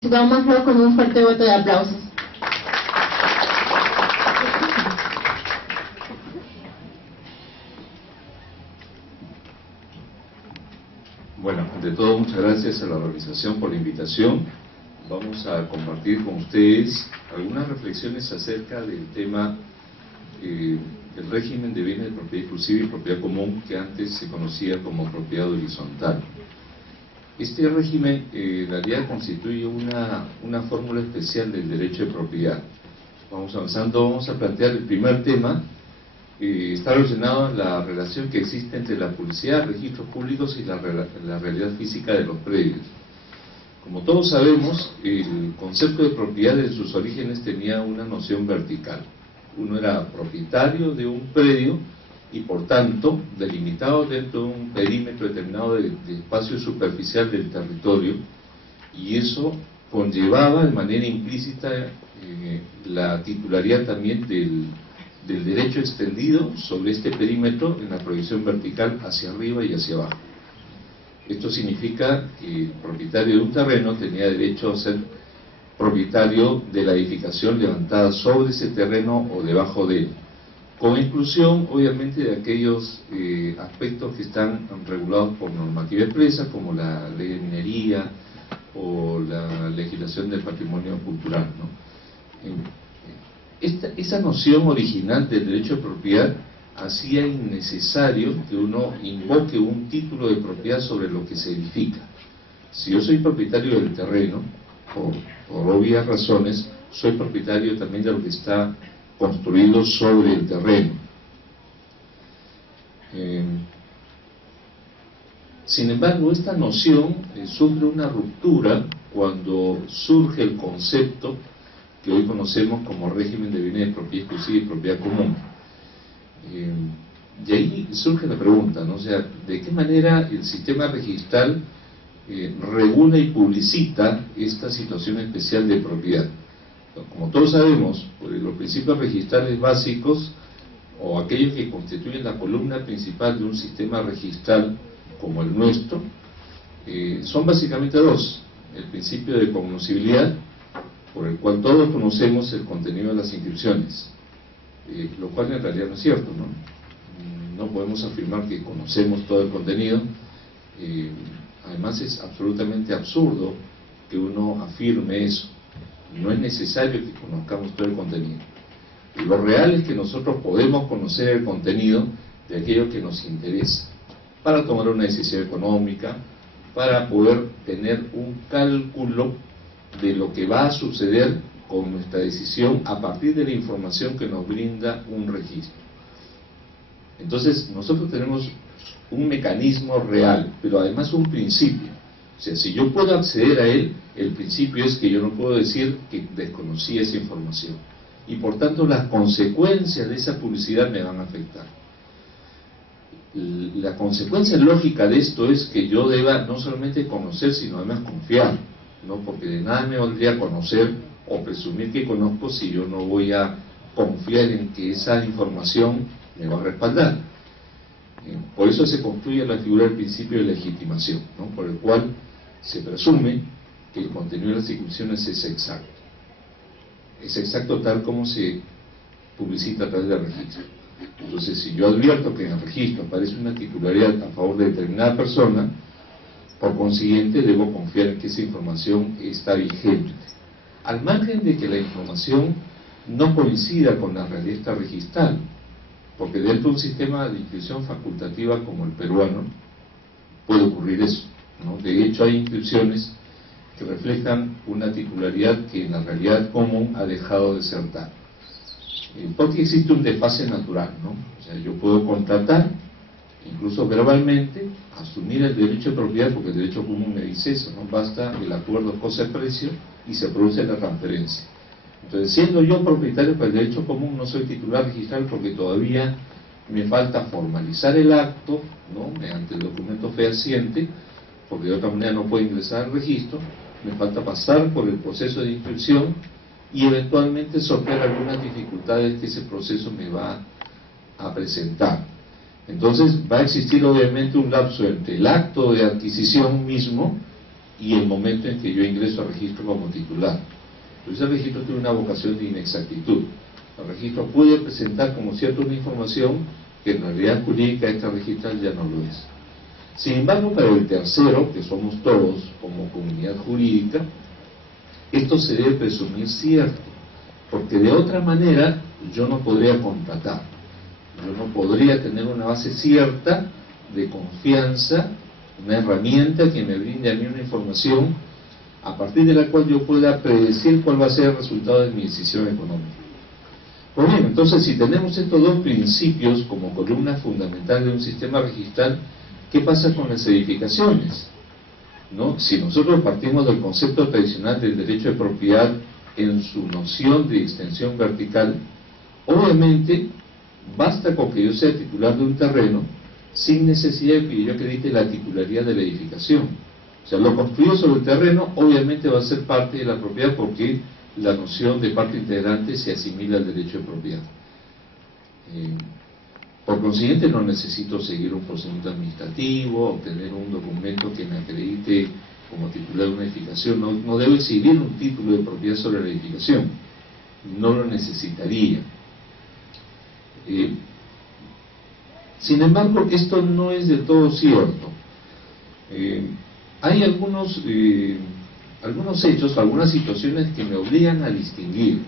Digámoslo con un fuerte voto de aplausos. Bueno, ante todo, muchas gracias a la organización por la invitación. Vamos a compartir con ustedes algunas reflexiones acerca del tema del régimen de bienes de propiedad exclusiva y propiedad común, que antes se conocía como propiedad horizontal. Este régimen en realidad constituye una fórmula especial del derecho de propiedad. Vamos avanzando, vamos a plantear el primer tema. Está relacionado a la relación que existe entre la publicidad, registros públicos y la realidad física de los predios. Como todos sabemos, el concepto de propiedad en sus orígenes tenía una noción vertical. Uno era propietario de un predio y por tanto delimitado dentro de un perímetro determinado de espacio superficial del territorio, y eso conllevaba de manera implícita la titularidad también del derecho extendido sobre este perímetro en la proyección vertical hacia arriba y hacia abajo. Esto significa que el propietario de un terreno tenía derecho a ser propietario de la edificación levantada sobre ese terreno o debajo de él, con inclusión obviamente de aquellos aspectos que están regulados por normativa expresa, como la ley de minería o la legislación del patrimonio cultural, ¿no? Esa noción original del derecho de propiedad hacía innecesario que uno invoque un título de propiedad sobre lo que se edifica. Si yo soy propietario del terreno, por obvias razones, soy propietario también de lo que está construido sobre el terreno. Sin embargo, esta noción sufre una ruptura cuando surge el concepto que hoy conocemos como régimen de bienes de propiedad exclusiva y propiedad común. Y ahí surge la pregunta, ¿no? O sea, ¿de qué manera el sistema registral regula y publicita esta situación especial de propiedad? Como todos sabemos, los principios registrales básicos, o aquellos que constituyen la columna principal de un sistema registral como el nuestro, son básicamente dos: el principio de cognoscibilidad, por el cual todos conocemos el contenido de las inscripciones, lo cual en realidad no es cierto, ¿no? No podemos afirmar que conocemos todo el contenido. Además, es absolutamente absurdo que uno afirme eso. No es necesario que conozcamos todo el contenido. Y lo real es que nosotros podemos conocer el contenido de aquello que nos interesa, para tomar una decisión económica, para poder tener un cálculo de lo que va a suceder con nuestra decisión a partir de la información que nos brinda un registro. Entonces, nosotros tenemos un mecanismo real, pero además un principio. O sea, si yo puedo acceder a él, el principio es que yo no puedo decir que desconocí esa información. Y por tanto, las consecuencias de esa publicidad me van a afectar. La consecuencia lógica de esto es que yo deba no solamente conocer, sino además confiar, ¿no? Porque de nada me valdría conocer o presumir que conozco si yo no voy a confiar en que esa información me va a respaldar. Por eso se construye la figura del principio de legitimación, ¿no? Por el cual se presume que el contenido de las inscripciones es exacto. Es exacto tal como se publicita a través del registro. Entonces, si yo advierto que en el registro aparece una titularidad a favor de determinada persona, por consiguiente debo confiar en que esa información está vigente, al margen de que la información no coincida con la realidad registral, porque dentro de un sistema de inscripción facultativa como el peruano puede ocurrir eso, ¿no? De hecho, hay inscripciones que reflejan una titularidad que en la realidad común ha dejado de ser tal, porque existe un desfase natural, ¿no? O sea, yo puedo contratar, incluso verbalmente, asumir el derecho de propiedad, porque el derecho común me dice eso, ¿no? Basta el acuerdo cosa-precio y se produce la transferencia. Entonces, siendo yo propietario para el derecho común, no soy titular registral porque todavía me falta formalizar el acto, ¿no? Mediante el documento fehaciente, porque de otra manera no puedo ingresar al registro. Me falta pasar por el proceso de inscripción y eventualmente sortear algunas dificultades que ese proceso me va a presentar. Entonces va a existir obviamente un lapso entre el acto de adquisición mismo y el momento en que yo ingreso al registro como titular. Entonces el registro tiene una vocación de inexactitud. El registro puede presentar como cierta una información que en realidad jurídica esta registral ya no lo es. Sin embargo, para el tercero, que somos todos como comunidad jurídica, esto se debe presumir cierto, porque de otra manera yo no podría contratar, yo no podría tener una base cierta de confianza, una herramienta que me brinde a mí una información a partir de la cual yo pueda predecir cuál va a ser el resultado de mi decisión económica. Pues bien, entonces si tenemos estos dos principios como columna fundamental de un sistema registral, ¿qué pasa con las edificaciones? ¿No? Si nosotros partimos del concepto tradicional del derecho de propiedad en su noción de extensión vertical, obviamente basta con que yo sea titular de un terreno sin necesidad de que yo acredite la titularidad de la edificación. O sea, lo construido sobre el terreno obviamente va a ser parte de la propiedad porque la noción de parte integrante se asimila al derecho de propiedad. Por consiguiente, no necesito seguir un procedimiento administrativo, obtener un documento que me acredite como titular de una edificación. No debo exhibir un título de propiedad sobre la edificación. No lo necesitaría. Sin embargo, esto no es del todo cierto. Hay algunos hechos, algunas situaciones que me obligan a distinguir,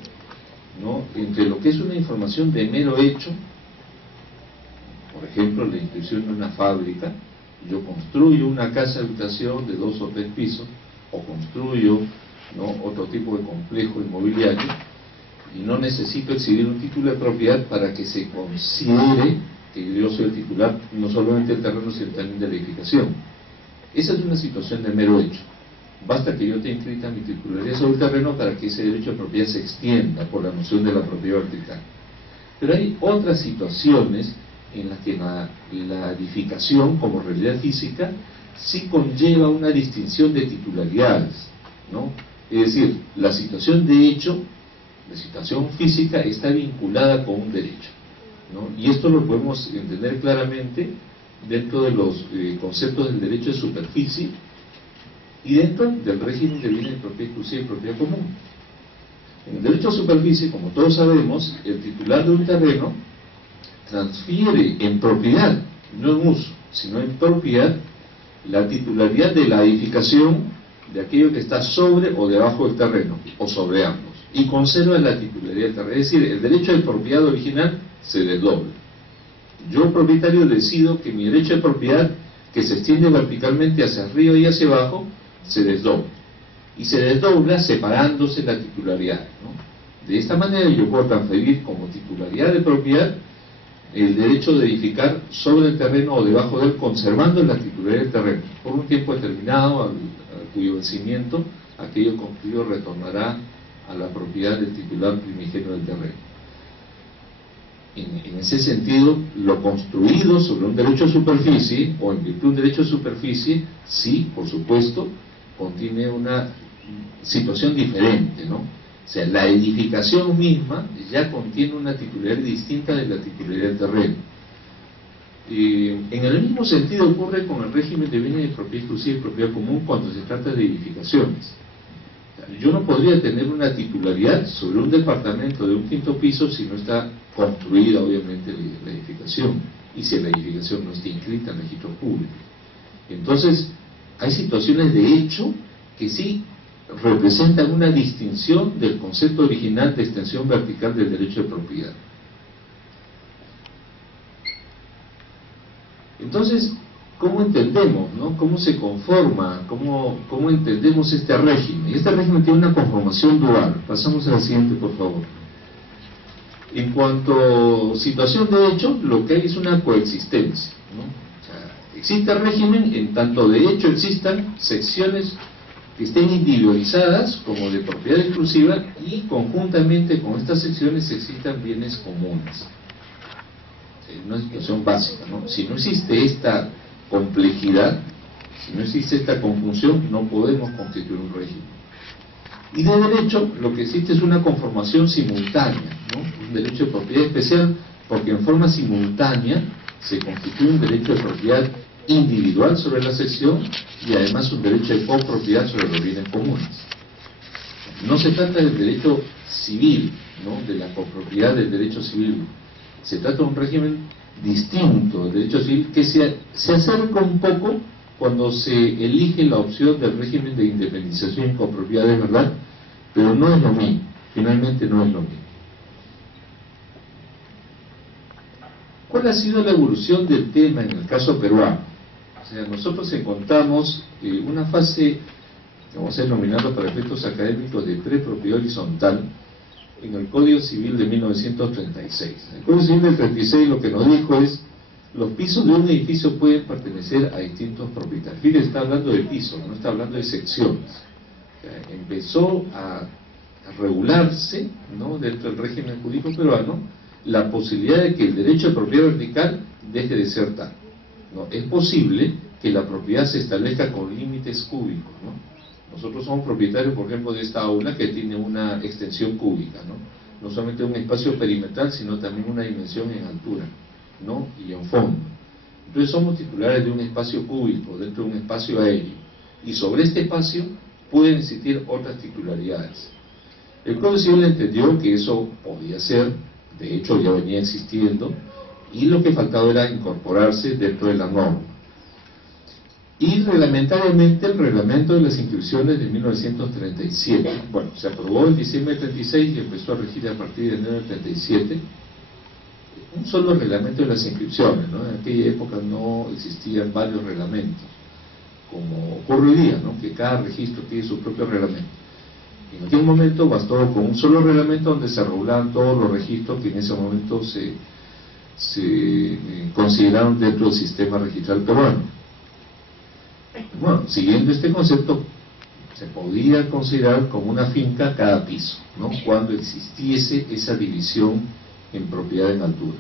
¿no?, entre lo que es una información de mero hecho. Por ejemplo, la inscripción de una fábrica. Yo construyo una casa de habitación de 2 o 3 pisos, o construyo, ¿no?, otro tipo de complejo inmobiliario, y no necesito exhibir un título de propiedad para que se considere que yo soy el titular, no solamente del terreno, sino también de la edificación. Esa es una situación de mero hecho. Basta que yo tenga inscrita mi titularidad sobre el terreno para que ese derecho de propiedad se extienda por la noción de la propiedad vertical. Pero hay otras situaciones en las que la edificación como realidad física sí conlleva una distinción de titularidades, ¿no? Es decir, la situación de hecho, la situación física está vinculada con un derecho, ¿no? Y esto lo podemos entender claramente dentro de los conceptos del derecho de superficie y dentro del régimen de bienes de propiedad exclusiva y propiedad común. En el derecho de superficie, como todos sabemos, el titular de un terreno transfiere en propiedad, no en uso, sino en propiedad, la titularidad de la edificación de aquello que está sobre o debajo del terreno, o sobre ambos, y conserva la titularidad del terreno. Es decir, el derecho de propiedad original se desdobla. Yo, propietario, decido que mi derecho de propiedad, que se extiende verticalmente hacia arriba y hacia abajo, se desdobla. Y se desdobla separándose la titularidad, ¿no? De esta manera yo puedo transferir como titularidad de propiedad el derecho de edificar sobre el terreno o debajo de él, conservando la titularidad del terreno por un tiempo determinado, al cuyo vencimiento aquello construido retornará a la propiedad del titular primigenio del terreno. En ese sentido, lo construido sobre un derecho de superficie o en virtud de un derecho de superficie, sí, por supuesto, contiene una situación diferente, ¿no? O sea, la edificación misma ya contiene una titularidad distinta de la titularidad del terreno. En el mismo sentido ocurre con el régimen de bienes de propiedad exclusiva y propiedad común cuando se trata de edificaciones. Yo no podría tener una titularidad sobre un departamento de un 5º piso si no está construida, obviamente, la edificación, y si la edificación no está inscrita en el registro público. Entonces, hay situaciones de hecho que sí representan una distinción del concepto original de extensión vertical del derecho de propiedad. Entonces, ¿cómo entendemos, ¿no? ¿Cómo se conforma? ¿Cómo entendemos este régimen? Y este régimen tiene una conformación dual. Pasamos a la siguiente, por favor. En cuanto a situación de hecho, lo que hay es una coexistencia, ¿no? O sea, existe el régimen en tanto de hecho existan secciones que estén individualizadas como de propiedad exclusiva y conjuntamente con estas secciones existan bienes comunes. Es una situación básica, ¿no? Si no existe esta complejidad, si no existe esta conjunción, no podemos constituir un régimen. Y de derecho, lo que existe es una conformación simultánea, ¿no? Un derecho de propiedad especial, porque en forma simultánea se constituye un derecho de propiedad individual sobre la sección y además un derecho de copropiedad sobre los bienes comunes. No se trata del derecho civil, ¿no?, de la copropiedad del derecho civil. Se trata de un régimen distinto del derecho civil que se acerca un poco cuando se elige la opción del régimen de independización y copropiedad, de verdad, pero no es lo mismo, finalmente no es lo mismo. ¿Cuál ha sido la evolución del tema en el caso peruano? O sea, nosotros encontramos una fase que vamos a denominarlo para efectos académicos de prepropiedad horizontal en el Código Civil de 1936. El Código Civil del 36 lo que nos dijo es: los pisos de un edificio pueden pertenecer a distintos propietarios. Fíjense, está hablando de pisos, no está hablando de secciones. O sea, empezó a regularse, ¿no?, dentro del régimen jurídico peruano la posibilidad de que el derecho de propiedad vertical deje de ser tal, ¿no? Es posible que la propiedad se establezca con límites cúbicos, ¿no? Nosotros somos propietarios, por ejemplo, de esta aula que tiene una extensión cúbica, ¿no? No solamente un espacio perimetral, sino también una dimensión en altura, ¿no?, y en fondo. Entonces somos titulares de un espacio cúbico dentro de un espacio aéreo, y sobre este espacio pueden existir otras titularidades. El Código Civil entendió que eso podía ser, de hecho ya venía existiendo, y lo que faltaba era incorporarse dentro de la norma. Y reglamentariamente el reglamento de las inscripciones de 1937, bueno, se aprobó en diciembre del 36 y empezó a regir a partir de enero del 37, un solo reglamento de las inscripciones, ¿no? En aquella época no existían varios reglamentos, como ocurre hoy día, ¿no?, que cada registro tiene su propio reglamento. En aquel momento bastó con un solo reglamento donde se regulaban todos los registros que en ese momento se consideraron dentro del sistema registral peruano. Bueno, siguiendo este concepto, se podía considerar como una finca cada piso, ¿no?, cuando existiese esa división en propiedad en altura.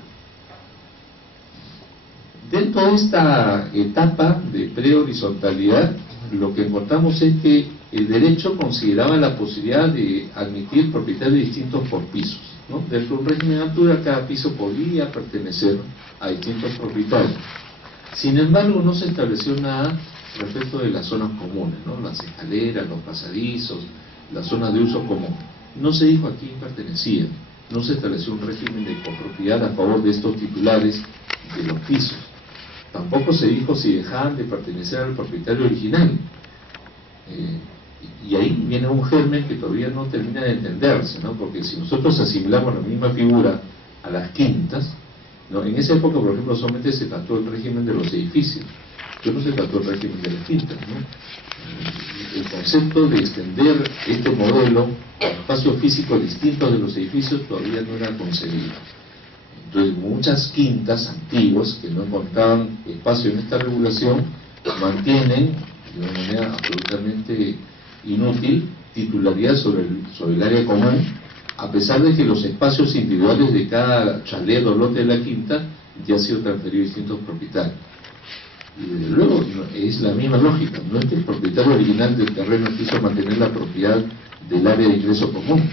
Dentro de esta etapa de prehorizontalidad, lo que encontramos es que el derecho consideraba la posibilidad de admitir propietarios distintos por pisos, ¿no? Dentro de un régimen de altura, cada piso podía pertenecer a distintos propietarios. Sin embargo, no se estableció nada respecto de las zonas comunes, ¿no?, las escaleras, los pasadizos, las zonas de uso común. No se dijo a quién pertenecían, no se estableció un régimen de copropiedad a favor de estos titulares de los pisos. Tampoco se dijo si dejaban de pertenecer al propietario original. Y ahí viene un germen que todavía no termina de entenderse, ¿no?, porque si nosotros asimilamos la misma figura a las quintas, ¿no?, en esa época, por ejemplo, solamente se trató el régimen de los edificios, pero no se trató el régimen de las quintas, ¿no? El concepto de extender este modelo a espacios físicos distintos de los edificios todavía no era concebido. Entonces muchas quintas antiguas que no encontraban espacio en esta regulación mantienen de una manera absolutamente inútil titularidad sobre el área común, a pesar de que los espacios individuales de cada chalet o lote de la quinta ya han sido transferidos a distintos propietarios. Y desde luego es la misma lógica, no es que el propietario original del terreno quiso mantener la propiedad del área de ingreso común,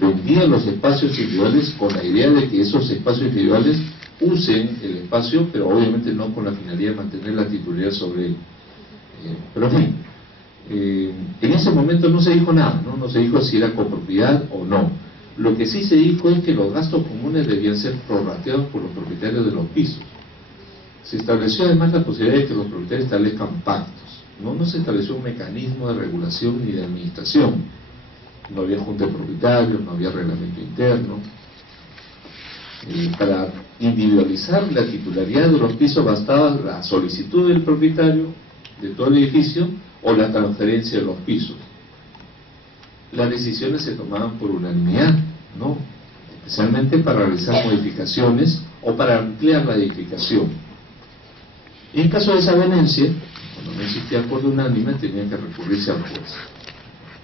vendía los espacios individuales con la idea de que esos espacios individuales usen el espacio, pero obviamente no con la finalidad de mantener la titularidad sobre él. Pero en fin, en ese momento no se dijo nada, no se dijo si era copropiedad o no. Lo que sí se dijo es que los gastos comunes debían ser prorrateados por los propietarios de los pisos. Se estableció además la posibilidad de que los propietarios establezcan pactos, no se estableció un mecanismo de regulación ni de administración. No había junta de propietarios, no había reglamento interno. Para individualizar la titularidad de los pisos bastaba la solicitud del propietario de todo el edificio o la transferencia de los pisos. Las decisiones se tomaban por unanimidad, ¿no?, especialmente para realizar modificaciones o para ampliar la edificación. En caso de desavenencia, cuando no existía acuerdo unánime, tenía que recurrirse al juez.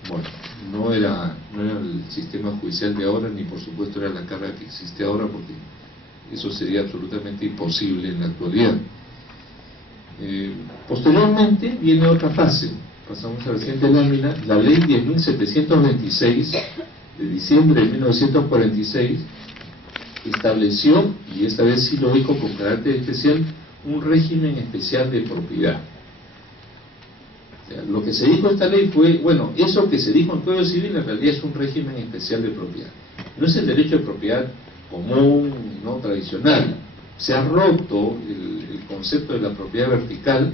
Bueno, no era el sistema judicial de ahora, ni por supuesto era la carga que existe ahora, porque eso sería absolutamente imposible en la actualidad. Posteriormente viene otra fase. Pasamos a la siguiente lámina. La ley 10.726 de diciembre de 1946 estableció, y esta vez sí lo dijo con carácter especial, un régimen especial de propiedad. O sea, lo que se dijo en esta ley fue, bueno, eso que se dijo en el Código Civil en realidad es un régimen especial de propiedad. No es el derecho de propiedad común, no tradicional. Se ha roto el concepto de la propiedad vertical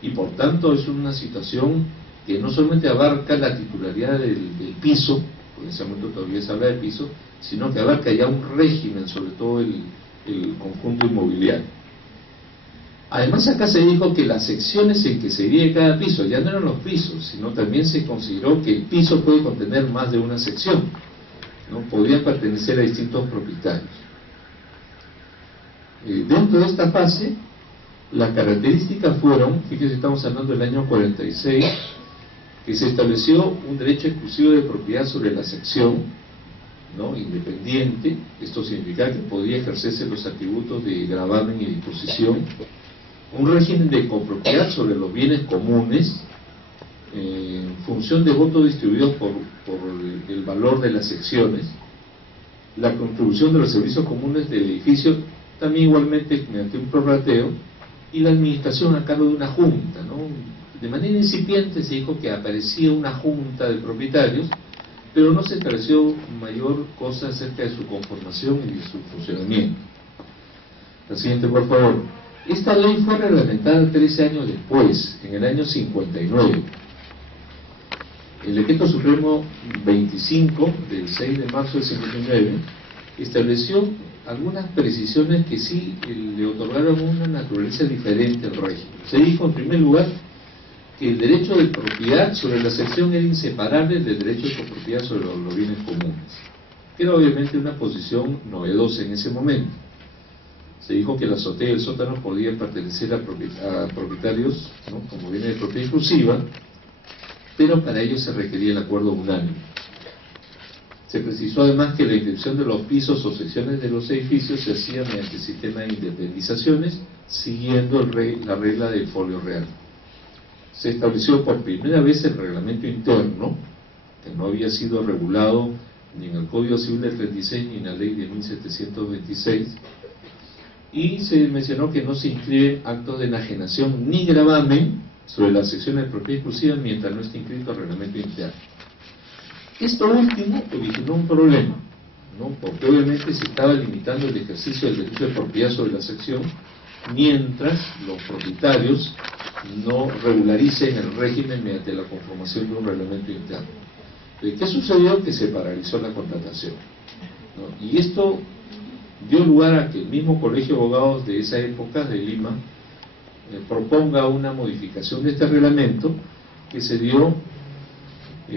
y por tanto es una situación que no solamente abarca la titularidad del piso, porque en ese momento todavía se habla de piso, sino que abarca ya un régimen sobre todo el conjunto inmobiliario. Además acá se dijo que las secciones en que se divide cada piso ya no eran los pisos, sino también se consideró que el piso puede contener más de una sección, ¿no? Podrían pertenecer a distintos propietarios. Dentro de esta fase, las características fueron, fíjense, estamos hablando del año 46, que se estableció un derecho exclusivo de propiedad sobre la sección, ¿no? Independiente. Esto significa que podía ejercerse los atributos de gravamen y disposición. Un régimen de copropiedad sobre los bienes comunes, en función de votos distribuidos por el valor de las secciones. La contribución de los servicios comunes del edificio, también igualmente mediante un prorrateo, y la administración a cargo de una junta, ¿no? De manera incipiente se dijo que aparecía una junta de propietarios, pero no se estableció mayor cosa acerca de su conformación y de su funcionamiento. La siguiente, por favor. Esta ley fue reglamentada 13 años después, en el año 59. El Decreto Supremo 25, del 6 de marzo del 59, estableció algunas precisiones que sí le otorgaron una naturaleza diferente al régimen. Se dijo, en primer lugar, que el derecho de propiedad sobre la sección era inseparable del derecho de copropiedad sobre los bienes comunes, que era obviamente una posición novedosa en ese momento. Se dijo que la azotea y el sótano podían pertenecer a propietarios, ¿no? como bienes de propiedad exclusiva, pero para ello se requería el acuerdo unánime. Se precisó además que la inscripción de los pisos o secciones de los edificios se hacía mediante el sistema de independizaciones, siguiendo la regla del folio real. Se estableció por primera vez el reglamento interno, que no había sido regulado ni en el Código Civil del 36 ni en la ley de 1726, y se mencionó que no se inscriben actos de enajenación ni gravamen sobre las secciones de propiedad exclusiva mientras no esté inscrito el reglamento interno. Esto último originó un problema, ¿no? Porque obviamente se estaba limitando el ejercicio del derecho de propiedad sobre la sección mientras los propietarios no regularicen el régimen mediante la conformación de un reglamento interno. ¿Qué sucedió? Que se paralizó la contratación, ¿no? Y esto dio lugar a que el mismo Colegio de Abogados de esa época de Lima proponga una modificación de este reglamento, que se dio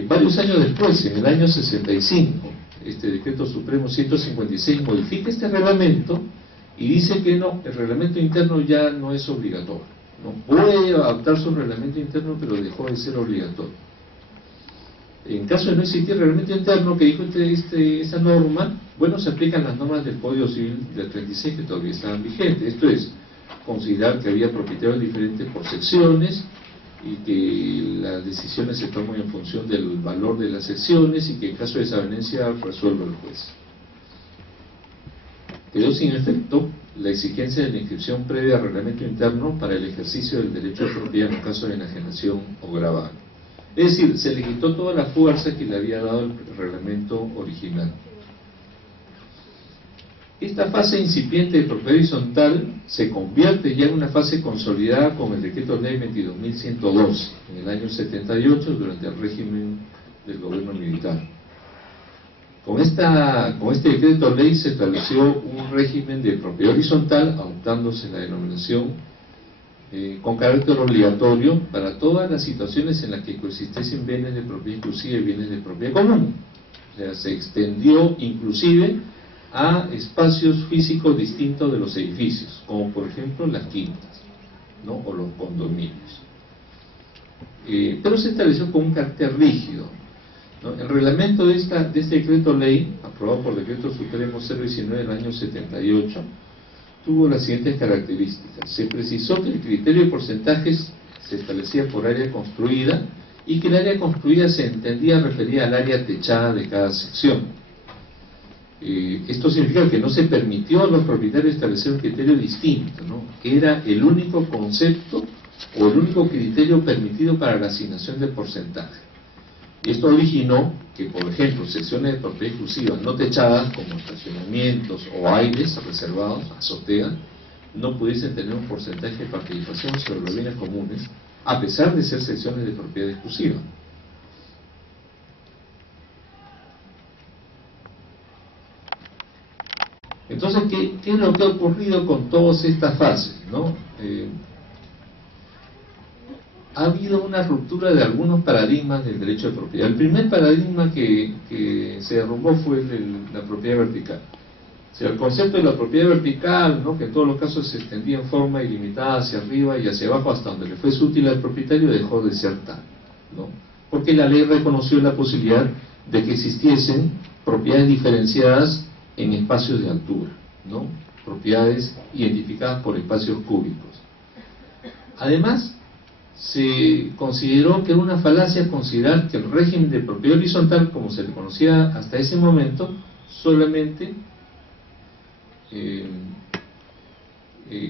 varios años después, en el año 65. Este Decreto Supremo 156 modifica este reglamento y dice que no, el reglamento interno ya no es obligatorio, ¿no? Puede adaptarse un reglamento interno, pero dejó de ser obligatorio. En caso de no existir reglamento interno, que dijo esta norma, bueno, se aplican las normas del Código Civil del 36 que todavía estaban vigentes. Esto es, considerar que había propietarios diferentes por secciones y que las decisiones se toman en función del valor de las secciones y que en caso de desavenencia resuelva el juez. Quedó sin efecto la exigencia de la inscripción previa al reglamento interno para el ejercicio del derecho de propiedad en caso de enajenación o gravamen. Es decir, se le quitó toda la fuerza que le había dado el reglamento original. Esta fase incipiente de propiedad horizontal se convierte ya en una fase consolidada con el Decreto Ley 22.112 en el año 78 durante el régimen del gobierno militar. Con este Decreto Ley se estableció un régimen de propiedad horizontal, adoptándose la denominación con carácter obligatorio para todas las situaciones en las que coexistiesen bienes de propiedad exclusiva y bienes de propiedad común. O sea, se extendió inclusive a espacios físicos distintos de los edificios, como por ejemplo las quintas, ¿no? O los condominios. Pero se estableció con un carácter rígido, ¿no? El reglamento de este decreto ley, aprobado por Decreto Supremo 019 del año 78, tuvo las siguientes características. Se precisó que el criterio de porcentajes se establecía por área construida y que el área construida se entendía referida al área techada de cada sección. Esto significa que no se permitió a los propietarios establecer un criterio distinto, ¿no? Que era el único concepto o el único criterio permitido para la asignación del porcentaje. Esto originó que, por ejemplo, secciones de propiedad exclusiva no techadas, como estacionamientos o aires reservados, azotea, no pudiesen tener un porcentaje de participación sobre los bienes comunes, a pesar de ser secciones de propiedad exclusiva. Entonces, ¿qué es lo que ha ocurrido con todas estas fases, ¿no? Ha habido una ruptura de algunos paradigmas del derecho de propiedad. El primer paradigma que se derrumbó fue la propiedad vertical. O sea, el concepto de la propiedad vertical, ¿no?, que en todos los casos se extendía en forma ilimitada hacia arriba y hacia abajo hasta donde le fuese útil al propietario, dejó de ser tal, ¿no? Porque la ley reconoció la posibilidad de que existiesen propiedades diferenciadas en espacios de altura, ¿no? Propiedades identificadas por espacios cúbicos. Además, se consideró que era una falacia considerar que el régimen de propiedad horizontal, como se le conocía hasta ese momento, solamente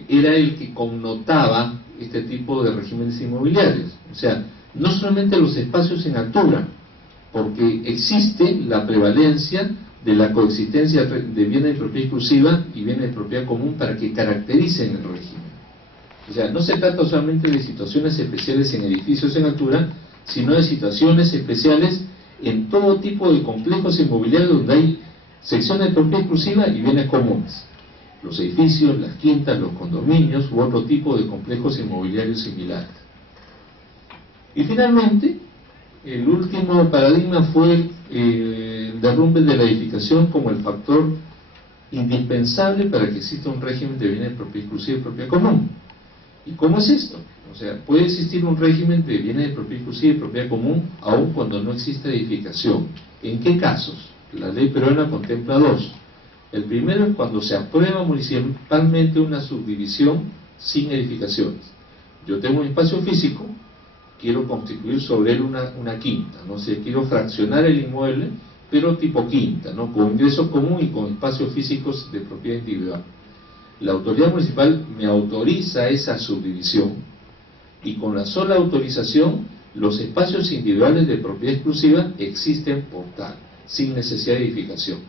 era el que connotaba este tipo de regímenes inmobiliarios. O sea, no solamente los espacios en altura, porque existe la prevalencia de la coexistencia de bienes de propiedad exclusiva y bienes de propiedad común para que caractericen el régimen. O sea, no se trata solamente de situaciones especiales en edificios en altura, sino de situaciones especiales en todo tipo de complejos inmobiliarios donde hay secciones de propiedad exclusiva y bienes comunes. Los edificios, las quintas, los condominios u otro tipo de complejos inmobiliarios similares. Y finalmente, el último paradigma fue el derrumbe de la edificación como el factor indispensable para que exista un régimen de bienes de propiedad exclusiva y propiedad común. ¿Y cómo es esto? O sea, puede existir un régimen de bienes de propiedad exclusiva y propiedad común aun cuando no exista edificación. ¿En qué casos? La ley peruana contempla dos. El primero es cuando se aprueba municipalmente una subdivisión sin edificaciones. Yo tengo un espacio físico, quiero constituir sobre él una quinta, no sé, quiero fraccionar el inmueble, pero tipo quinta, ¿no?, con ingreso común y con espacios físicos de propiedad individual. La autoridad municipal me autoriza esa subdivisión y con la sola autorización los espacios individuales de propiedad exclusiva existen por tal, sin necesidad de edificación.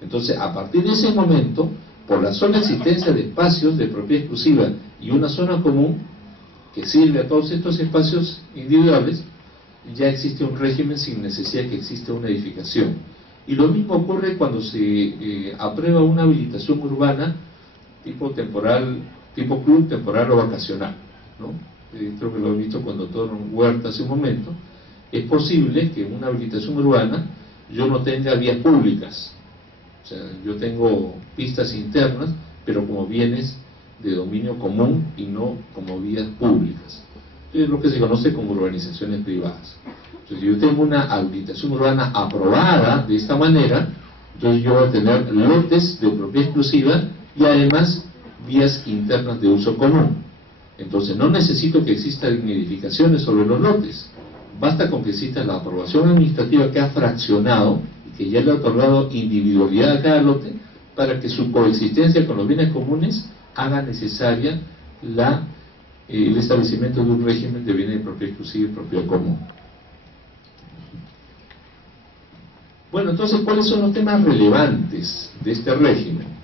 Entonces, a partir de ese momento, por la sola existencia de espacios de propiedad exclusiva y una zona común que sirve a todos estos espacios individuales, ya existe un régimen sin necesidad de que exista una edificación. Y lo mismo ocurre cuando se aprueba una habilitación urbana tipo temporal, tipo club temporal o vacacional, ¿no? Creo que lo he visto cuando todo Huerta hace un momento. Es posible que en una habilitación urbana yo no tenga vías públicas, o sea, yo tengo pistas internas, pero como bienes de dominio común y no como vías públicas. Es lo que se conoce como urbanizaciones privadas. Entonces, si yo tengo una habilitación urbana aprobada de esta manera, entonces yo voy a tener lotes de propiedad exclusiva y además vías internas de uso común. Entonces no necesito que existan edificaciones sobre los lotes, basta con que exista la aprobación administrativa que ha fraccionado y que ya le ha otorgado individualidad a cada lote para que su coexistencia con los bienes comunes haga necesaria el establecimiento de un régimen de bienes de propiedad exclusiva y propiedad común. Bueno, entonces, ¿cuáles son los temas relevantes de este régimen?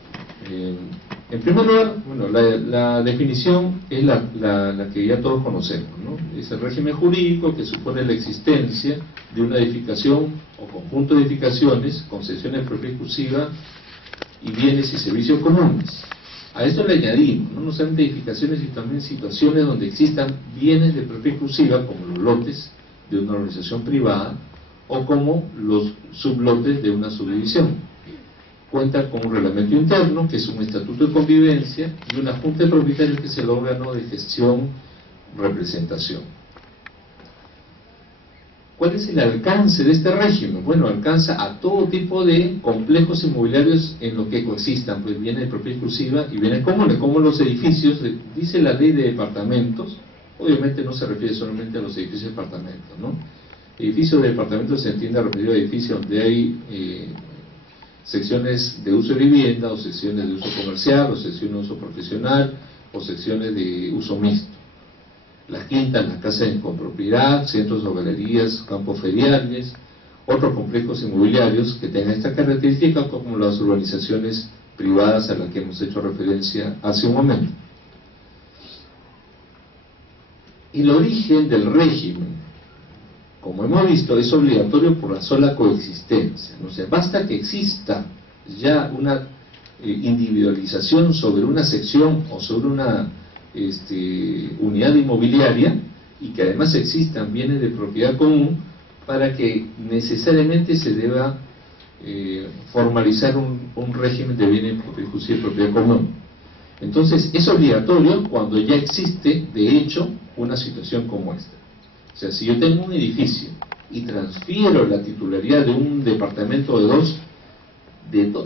En primer lugar, bueno, la definición es la que ya todos conocemos, ¿no? Es el régimen jurídico que supone la existencia de una edificación o conjunto de edificaciones, concesiones de propiedad exclusiva y bienes y servicios comunes. A esto le añadimos, no solamente edificaciones, sino también situaciones donde existan bienes de propiedad exclusiva, como los lotes de una organización privada o como los sublotes de una subdivisión. Cuenta con un reglamento interno, que es un estatuto de convivencia, y una junta de propietarios, que es el órgano de gestión, representación. ¿Cuál es el alcance de este régimen? Bueno, alcanza a todo tipo de complejos inmobiliarios en los que coexistan, pues bienes de propiedad exclusiva y bienes comunes, como los edificios, dice la ley de departamentos, obviamente no se refiere solamente a los edificios de departamentos, ¿no? Edificios de departamentos se entiende referido a edificios donde hay secciones de uso de vivienda, o secciones de uso comercial, o secciones de uso profesional, o secciones de uso mixto. Las quintas, las casas en copropiedad, centros o galerías, campos feriales, otros complejos inmobiliarios que tengan esta característica, como las urbanizaciones privadas a las que hemos hecho referencia hace un momento. El origen del régimen, como hemos visto, es obligatorio por la sola coexistencia. O sea, basta que exista ya una individualización sobre una sección o sobre una unidad inmobiliaria, y que además existan bienes de propiedad común, para que necesariamente se deba formalizar un régimen de bienes de propiedad común. Entonces es obligatorio cuando ya existe de hecho una situación como esta. O sea, si yo tengo un edificio y transfiero la titularidad de un departamento de dos,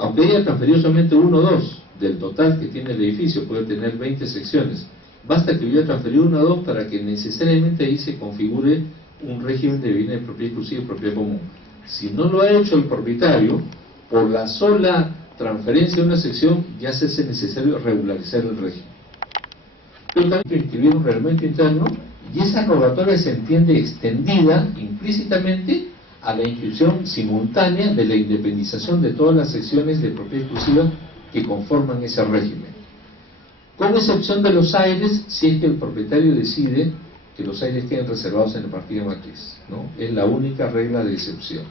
aunque haya transferido solamente uno o dos del total que tiene el edificio, puede tener 20 secciones, basta que yo haya transferido uno o dos para que necesariamente ahí se configure un régimen de bienes de propiedad exclusiva y propiedad común. Si no lo ha hecho el propietario, por la sola transferencia de una sección ya se hace necesario regularizar el régimen. Pero también hay que inscribir un reglamento interno, y esa rogatoria se entiende extendida implícitamente a la inscripción simultánea de la independización de todas las secciones de propiedad exclusiva que conforman ese régimen, con excepción de los aires, si es que el propietario decide que los aires queden reservados en la partida matriz, ¿no? Es la única regla de excepción.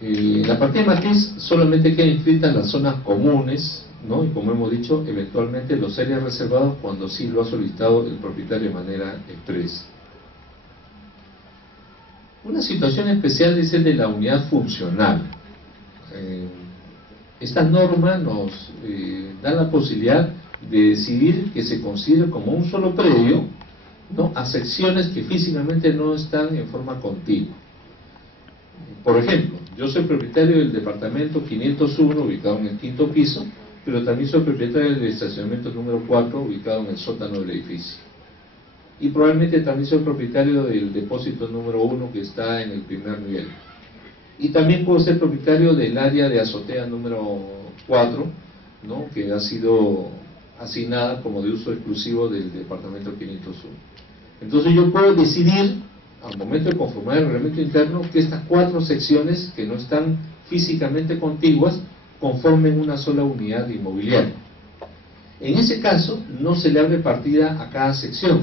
La partida matriz solamente queda inscrita en las zonas comunes, ¿no? Y como hemos dicho, eventualmente los áreas reservados cuando sí lo ha solicitado el propietario de manera expresa. Una situación especial es el de la unidad funcional. Esta norma nos da la posibilidad de decidir que se considere como un solo predio, ¿no?, a secciones que físicamente no están en forma contigua. Por ejemplo, yo soy propietario del departamento 501 ubicado en el quinto piso, pero también soy propietario del estacionamiento número 4 ubicado en el sótano del edificio. Y probablemente también soy propietario del depósito número 1 que está en el primer nivel. Y también puedo ser propietario del área de azotea número 4, ¿no?, que ha sido asignada como de uso exclusivo del departamento 501. Entonces yo puedo decidir, al momento de conformar el reglamento interno, que estas 4 secciones que no están físicamente contiguas conformen una sola unidad inmobiliaria. En ese caso no se le abre partida a cada sección,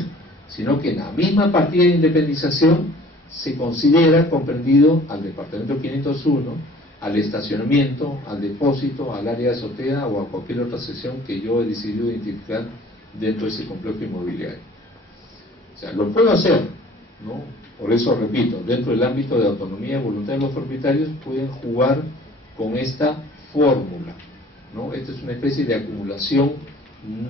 sino que en la misma partida de independización se considera comprendido al departamento 501, al estacionamiento, al depósito, al área de azotea o a cualquier otra sección que yo he decidido identificar dentro de ese complejo inmobiliario. O sea, lo puedo hacer, ¿no? Por eso repito, dentro del ámbito de autonomía y voluntad de los propietarios pueden jugar con esta fórmula, ¿no? Esta es una especie de acumulación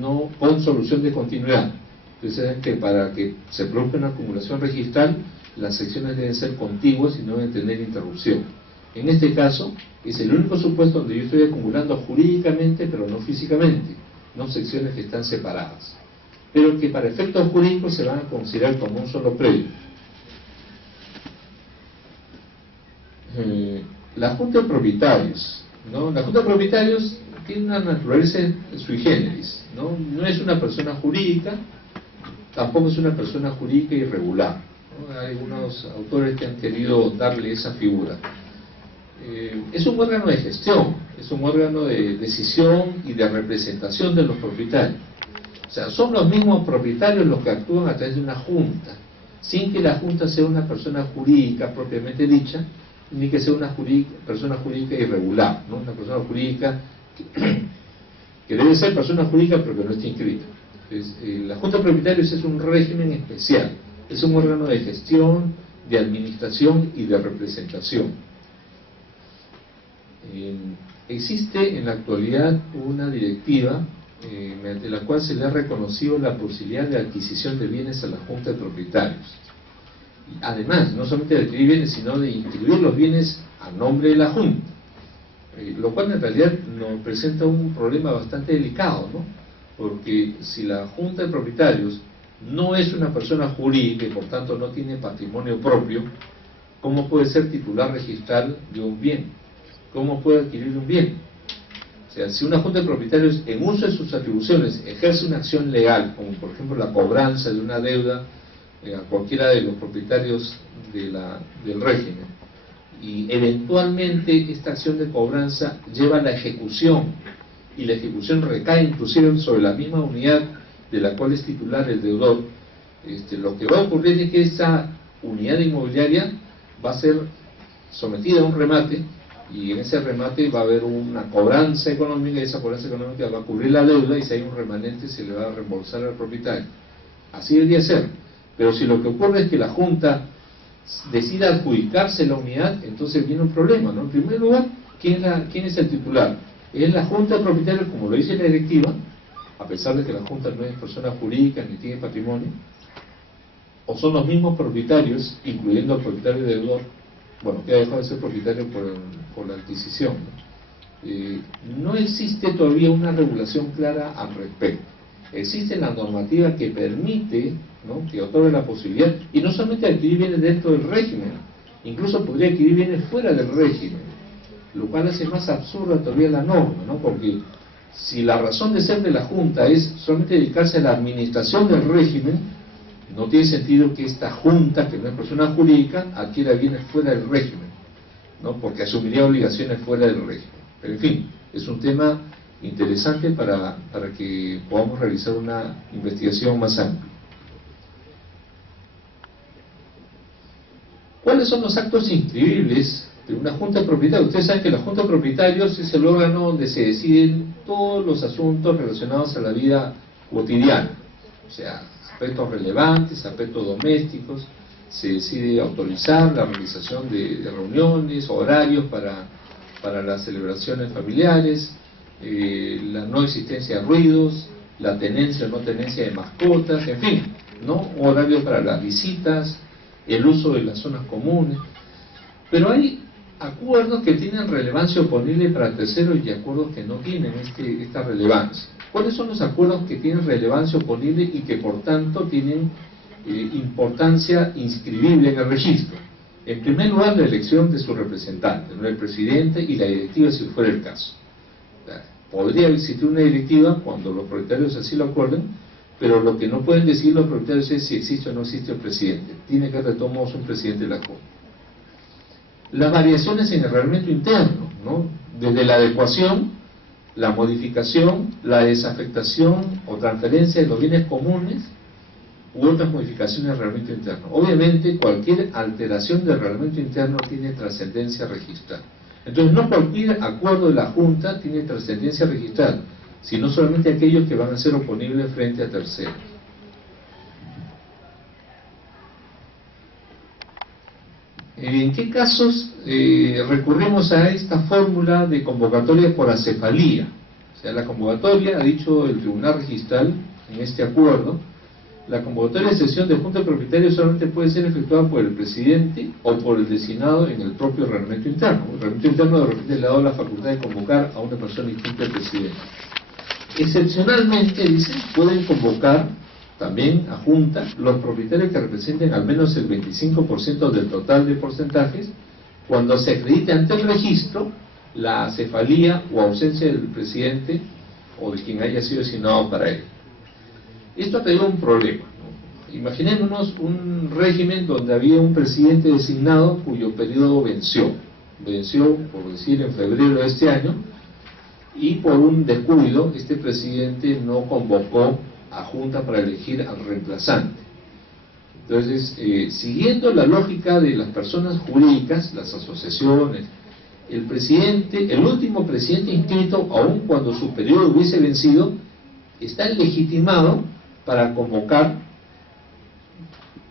no con solución de continuidad. Entonces saben que para que se produzca una acumulación registral, las secciones deben ser contiguas y no deben tener interrupción. En este caso, es el único supuesto donde yo estoy acumulando jurídicamente, pero no físicamente, no secciones que están separadas, pero que para efectos jurídicos se van a considerar como un solo predio. La Junta de Propietarios, ¿no? La Junta de Propietarios tiene una naturaleza sui generis, ¿no? No es una persona jurídica, tampoco es una persona jurídica irregular, ¿no? Hay algunos autores que han querido darle esa figura. Es un órgano de gestión, es un órgano de decisión y de representación de los propietarios. O sea, son los mismos propietarios los que actúan a través de una junta, sin que la junta sea una persona jurídica propiamente dicha, ni que sea una persona jurídica irregular, ¿no? Una persona jurídica que debe ser persona jurídica pero que no esté inscrita. Entonces, la Junta de Propietarios es un régimen especial, es un órgano de gestión, de administración y de representación. Existe en la actualidad una directiva mediante la cual se le ha reconocido la posibilidad de adquisición de bienes a la Junta de Propietarios. Además, no solamente de adquirir bienes, sino de inscribir los bienes a nombre de la Junta, lo cual en realidad nos presenta un problema bastante delicado, ¿no? Porque si la Junta de Propietarios no es una persona jurídica y por tanto no tiene patrimonio propio, ¿Cómo puede ser titular registral de un bien? ¿Cómo puede adquirir un bien? O sea, si una junta de propietarios en uso de sus atribuciones ejerce una acción legal, como por ejemplo la cobranza de una deuda a cualquiera de los propietarios del régimen, y eventualmente esta acción de cobranza lleva a la ejecución, y la ejecución recae inclusive sobre la misma unidad de la cual es titular el deudor, lo que va a ocurrir es que esa unidad inmobiliaria va a ser sometida a un remate, y en ese remate va a haber una cobranza económica, y esa cobranza económica va a cubrir la deuda, y si hay un remanente se le va a reembolsar al propietario. Así debería ser. Pero si lo que ocurre es que la Junta decida adjudicarse la unidad, entonces viene un problema, ¿no? En primer lugar, ¿quién es el titular? Es la Junta de Propietarios, como lo dice la directiva, a pesar de que la Junta no es persona jurídica ni tiene patrimonio, o son los mismos propietarios, incluyendo al propietario deudor, bueno, que ha dejado de ser propietario por la adquisición, ¿no? No existe todavía una regulación clara al respecto. Existe la normativa que permite, ¿no?, que otorgue la posibilidad, y no solamente adquirir bienes dentro del régimen, incluso podría adquirir bienes fuera del régimen, lo cual hace más absurda todavía la norma, ¿no? Porque si la razón de ser de la Junta es solamente dedicarse a la administración del régimen, no tiene sentido que esta Junta, que no es persona jurídica, adquiera bienes fuera del régimen, ¿no? Porque asumiría obligaciones fuera del régimen. Pero en fin, es un tema interesante para que podamos realizar una investigación más amplia. ¿Cuáles son los actos inscribibles de una junta de propietarios? Ustedes saben que la junta de propietarios es el órgano donde se deciden todos los asuntos relacionados a la vida cotidiana, o sea, aspectos relevantes, aspectos domésticos. Se decide autorizar la realización de reuniones, horarios para las celebraciones familiares, la no existencia de ruidos, la tenencia o no tenencia de mascotas, en fin, ¿no? Horario para las visitas, el uso de las zonas comunes. Pero hay acuerdos que tienen relevancia oponible para terceros y acuerdos que no tienen esta relevancia. ¿Cuáles son los acuerdos que tienen relevancia oponible y que por tanto tienen importancia inscribible en el registro? En primer lugar, la elección de su representante, ¿no?, el presidente y la directiva, si fuera el caso. Podría existir una directiva cuando los propietarios así lo acuerden, pero lo que no pueden decir los propietarios es si existe o no existe el presidente. Tiene que haber de todos modos un presidente de la Junta. Las variaciones en el reglamento interno, ¿no?, desde la adecuación, la modificación, la desafectación o transferencia de los bienes comunes u otras modificaciones del reglamento interno. Obviamente, cualquier alteración del reglamento interno tiene trascendencia registral. Entonces, no cualquier acuerdo de la Junta tiene trascendencia registral, sino solamente aquellos que van a ser oponibles frente a terceros. ¿En qué casos recurrimos a esta fórmula de convocatoria por acefalía? O sea, la convocatoria, ha dicho el Tribunal Registral en este acuerdo, la convocatoria de sesión de junta de propietarios solamente puede ser efectuada por el presidente o por el designado en el propio reglamento interno. El reglamento interno de repente le ha dado la facultad de convocar a una persona distinta al presidente. Excepcionalmente, dice, pueden convocar también a junta los propietarios que representen al menos el 25% del total de porcentajes cuando se acredite ante el registro la acefalía o ausencia del presidente o de quien haya sido designado para él. Esto ha traído un problema, ¿no? Imaginémonos un régimen donde había un presidente designado cuyo periodo venció, por decir, en febrero de este año, y por un descuido este presidente no convocó a junta para elegir al reemplazante. Entonces, siguiendo la lógica de las personas jurídicas, las asociaciones, el último presidente inscrito, aun cuando su periodo hubiese vencido, está legitimado para convocar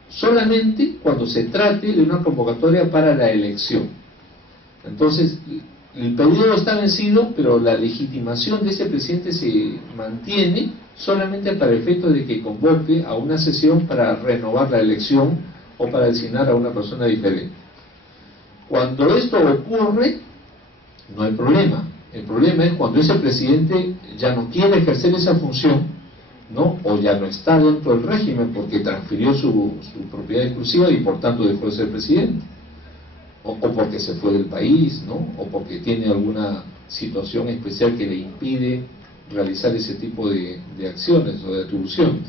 solamente cuando se trate de una convocatoria para la elección. Entonces, el periodo está vencido, pero la legitimación de ese presidente se mantiene solamente para el efecto de que convoque a una sesión para renovar la elección o para designar a una persona diferente. Cuando esto ocurre, no hay problema. El problema es cuando ese presidente ya no quiere ejercer esa función, ¿no?, o ya no está dentro del régimen porque transfirió su propiedad exclusiva y por tanto dejó de ser presidente. o porque se fue del país, ¿no? O porque tiene alguna situación especial que le impide realizar ese tipo de acciones o de atribuciones.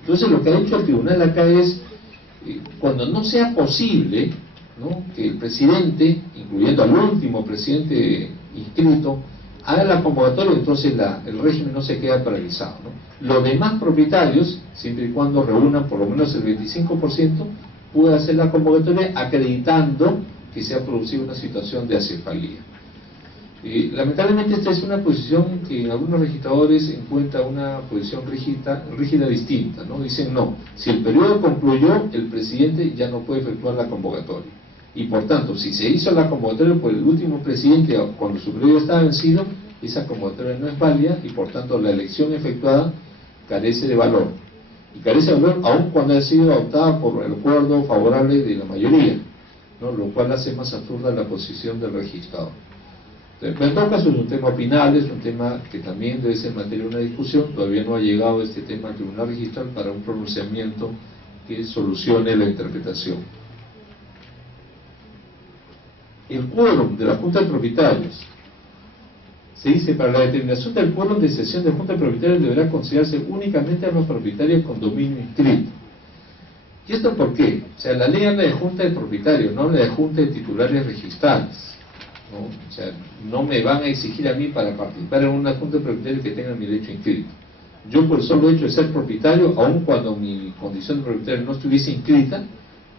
Entonces lo que ha hecho el tribunal acá es, cuando no sea posible, ¿no?, que el presidente, incluyendo al último presidente inscrito, haga la convocatoria, entonces el régimen no se queda paralizado, ¿no? Los demás propietarios, siempre y cuando reúnan por lo menos el 25%, puede hacer la convocatoria acreditando que se ha producido una situación de acefalía. Lamentablemente esta es una posición que en algunos registradores encuentra una posición rígida distinta, ¿no? Dicen no, si el periodo concluyó, el presidente ya no puede efectuar la convocatoria. Y por tanto, si se hizo la convocatoria por el último presidente cuando su periodo estaba vencido, esa convocatoria no es válida y por tanto la elección efectuada carece de valor. Y carece de valor aun cuando haya sido adoptada por el acuerdo favorable de la mayoría, ¿no?, lo cual hace más absurda la posición del registrador. Pero en todo caso es un tema opinable, es un tema que también debe ser materia de una discusión. Todavía no ha llegado este tema al Tribunal Registral para un pronunciamiento que solucione la interpretación. El quórum de la Junta de Propietarios. Se dice, para la determinación del quórum de sesión de Junta de Propietarios deberá considerarse únicamente a los propietarios con dominio inscrito. ¿Y esto por qué? O sea, la ley habla de Junta de Propietarios, no habla de Junta de Titulares Registrales, ¿no? O sea, no me van a exigir a mí para participar en una Junta de Propietarios que tenga mi derecho inscrito. Yo, por el solo hecho de ser propietario, aun cuando mi condición de propietario no estuviese inscrita,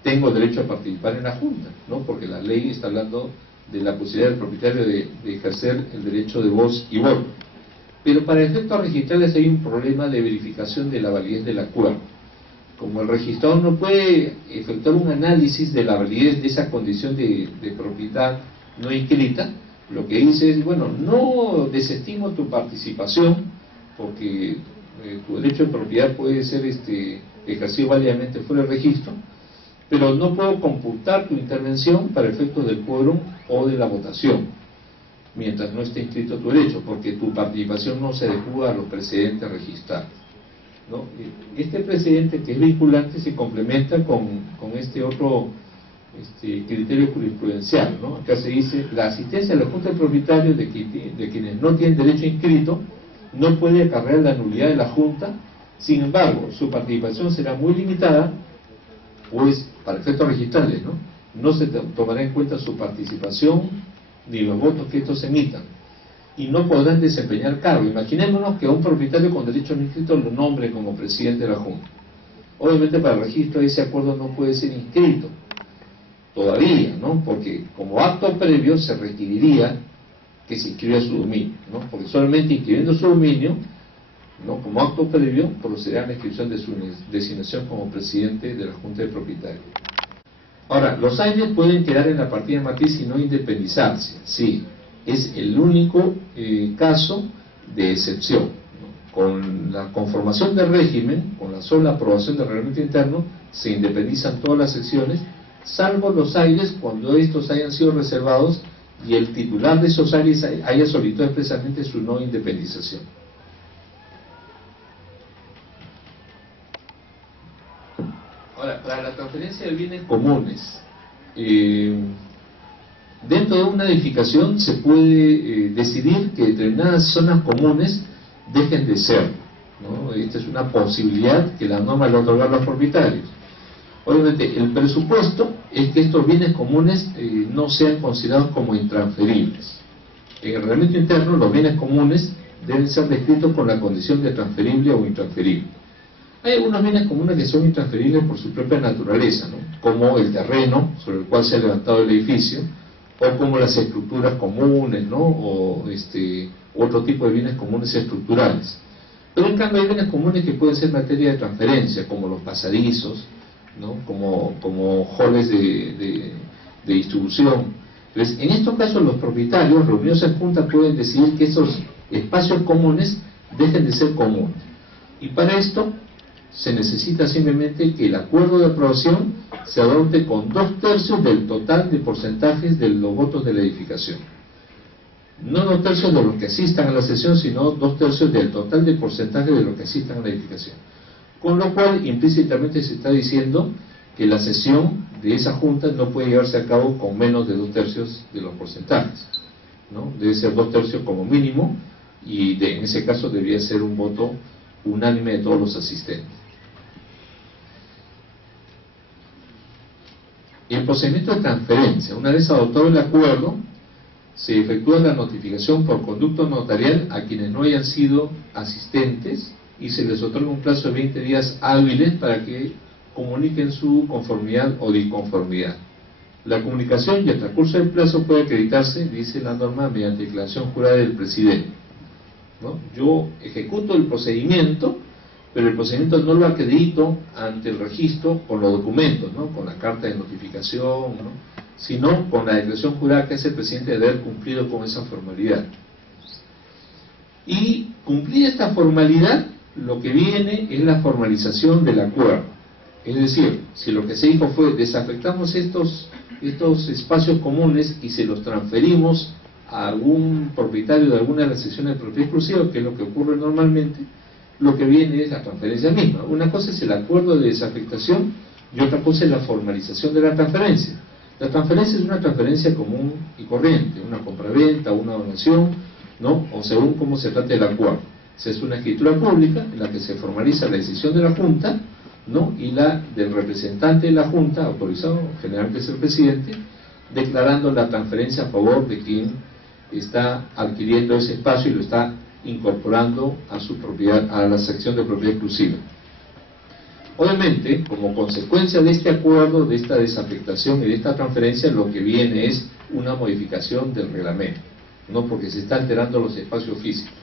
tengo derecho a participar en la Junta, ¿no? Porque la ley está hablando de la posibilidad del propietario de ejercer el derecho de voz y voto. Pero para efectos registrales hay un problema de verificación de la validez del acuerdo. Como el registrador no puede efectuar un análisis de la validez de esa condición de propiedad no inscrita, lo que dice es, bueno, no desestimo tu participación porque tu derecho de propiedad puede ser ejercido válidamente fuera del registro, pero no puedo computar tu intervención para efectos del quórum o de la votación, mientras no esté inscrito tu derecho, porque tu participación no se adecua a los precedentes registrados, ¿no? Este precedente, que es vinculante, se complementa con este otro criterio jurisprudencial, ¿no? Acá se dice, la asistencia a la Junta de Propietarios de quienes no tienen derecho inscrito no puede acarrear la nulidad de la Junta. Sin embargo, su participación será muy limitada, pues para efectos registrales, no se tomará en cuenta su participación ni los votos que estos emitan, y no podrán desempeñar cargo. Imaginémonos que a un propietario con derecho no inscrito lo nombre como presidente de la Junta. Obviamente para el registro ese acuerdo no puede ser inscrito todavía, ¿no? Porque como acto previo se requeriría que se inscriba su dominio, ¿no? Porque solamente inscribiendo su dominio, ¿no?, como acto previo, procederá a la inscripción de su designación como presidente de la Junta de Propietarios. Ahora, los aires pueden quedar en la partida matriz y no independizarse. Sí, es el único caso de excepción, ¿no? Con la conformación del régimen, con la sola aprobación del reglamento interno, se independizan todas las secciones, salvo los aires cuando estos hayan sido reservados y el titular de esos aires haya solicitado expresamente su no independización. Ahora, para la transferencia de bienes comunes, dentro de una edificación se puede decidir que determinadas zonas comunes dejen de ser, ¿no? Esta es una posibilidad que la norma le otorga a los propietarios. Obviamente, el presupuesto es que estos bienes comunes no sean considerados como intransferibles. En el reglamento interno, los bienes comunes deben ser descritos con la condición de transferible o intransferible. Hay algunos bienes comunes que son intransferibles por su propia naturaleza, ¿no?, como el terreno sobre el cual se ha levantado el edificio, o como las estructuras comunes, ¿no?, o otro tipo de bienes comunes estructurales. Pero en cambio hay bienes comunes que pueden ser materia de transferencia, como los pasadizos, ¿no?, como halls de distribución. Entonces, en estos casos los propietarios reunidos en junta pueden decidir que esos espacios comunes dejen de ser comunes. Y para esto se necesita simplemente que el acuerdo de aprobación se adopte con 2/3 del total de porcentajes de los votos de la edificación. No 2/3 de los que asistan a la sesión, sino 2/3 del total de porcentaje de los que asistan a la edificación. Con lo cual, implícitamente se está diciendo que la sesión de esa junta no puede llevarse a cabo con menos de 2/3 de los porcentajes, ¿no? Debe ser 2/3 como mínimo, y en ese caso debería ser un voto unánime de todos los asistentes. El procedimiento de transferencia: una vez adoptado el acuerdo, se efectúa la notificación por conducto notarial a quienes no hayan sido asistentes y se les otorga un plazo de 20 días hábiles para que comuniquen su conformidad o disconformidad. La comunicación y el transcurso del plazo puede acreditarse, dice la norma, mediante declaración jurada del presidente, ¿no? Yo ejecuto el procedimiento, pero el procedimiento no lo acredito ante el registro con los documentos, ¿no? Con la carta de notificación, ¿no? Sino con la declaración jurada que hace el presidente de haber cumplido con esa formalidad. Y cumplir esta formalidad, lo que viene es la formalización del acuerdo. Es decir, si lo que se dijo fue desafectamos estos espacios comunes y se los transferimos a algún propietario de alguna de las secciones de propiedad exclusiva, que es lo que ocurre normalmente, lo que viene es la transferencia misma. Una cosa es el acuerdo de desafectación y otra cosa es la formalización de la transferencia. La transferencia es una transferencia común y corriente, una compraventa, una donación, ¿no? O según cómo se trate el acuerdo. Se hace una escritura pública en la que se formaliza la decisión de la Junta, ¿no? Y la del representante de la Junta, autorizado, generalmente es el presidente, declarando la transferencia a favor de quien está adquiriendo ese espacio y lo está incorporando a su propiedad, a la sección de propiedad exclusiva. Obviamente, como consecuencia de este acuerdo, de esta desafectación y de esta transferencia, lo que viene es una modificación del reglamento, ¿no? Porque se está alterando los espacios físicos.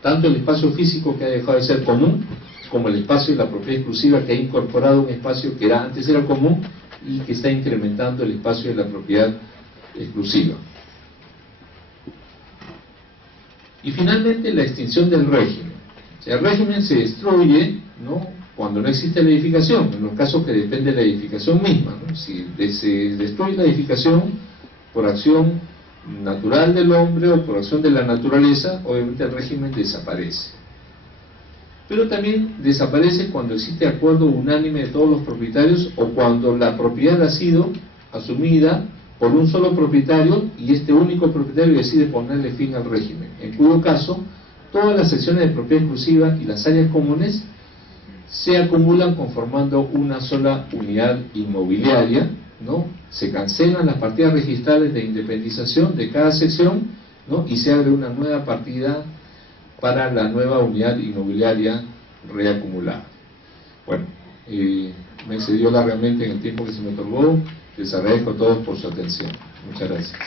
Tanto el espacio físico, que ha dejado de ser común, como el espacio de la propiedad exclusiva, que ha incorporado un espacio que antes era común y que está incrementando el espacio de la propiedad exclusiva. Y finalmente, la extinción del régimen. O sea, el régimen se destruye, ¿no?, cuando no existe la edificación, en los casos que depende de la edificación misma, ¿no? Si se destruye la edificación por acción natural del hombre o por acción de la naturaleza, obviamente el régimen desaparece. Pero también desaparece cuando existe acuerdo unánime de todos los propietarios o cuando la propiedad ha sido asumida por un solo propietario y este único propietario decide ponerle fin al régimen, en cuyo caso todas las secciones de propiedad exclusiva y las áreas comunes se acumulan conformando una sola unidad inmobiliaria, ¿no? Se cancelan las partidas registrales de independización de cada sección, ¿no? Y se abre una nueva partida para la nueva unidad inmobiliaria reacumulada. Bueno, me excedió largamente en el tiempo que se me otorgó. Les agradezco a todos por su atención. Muchas gracias.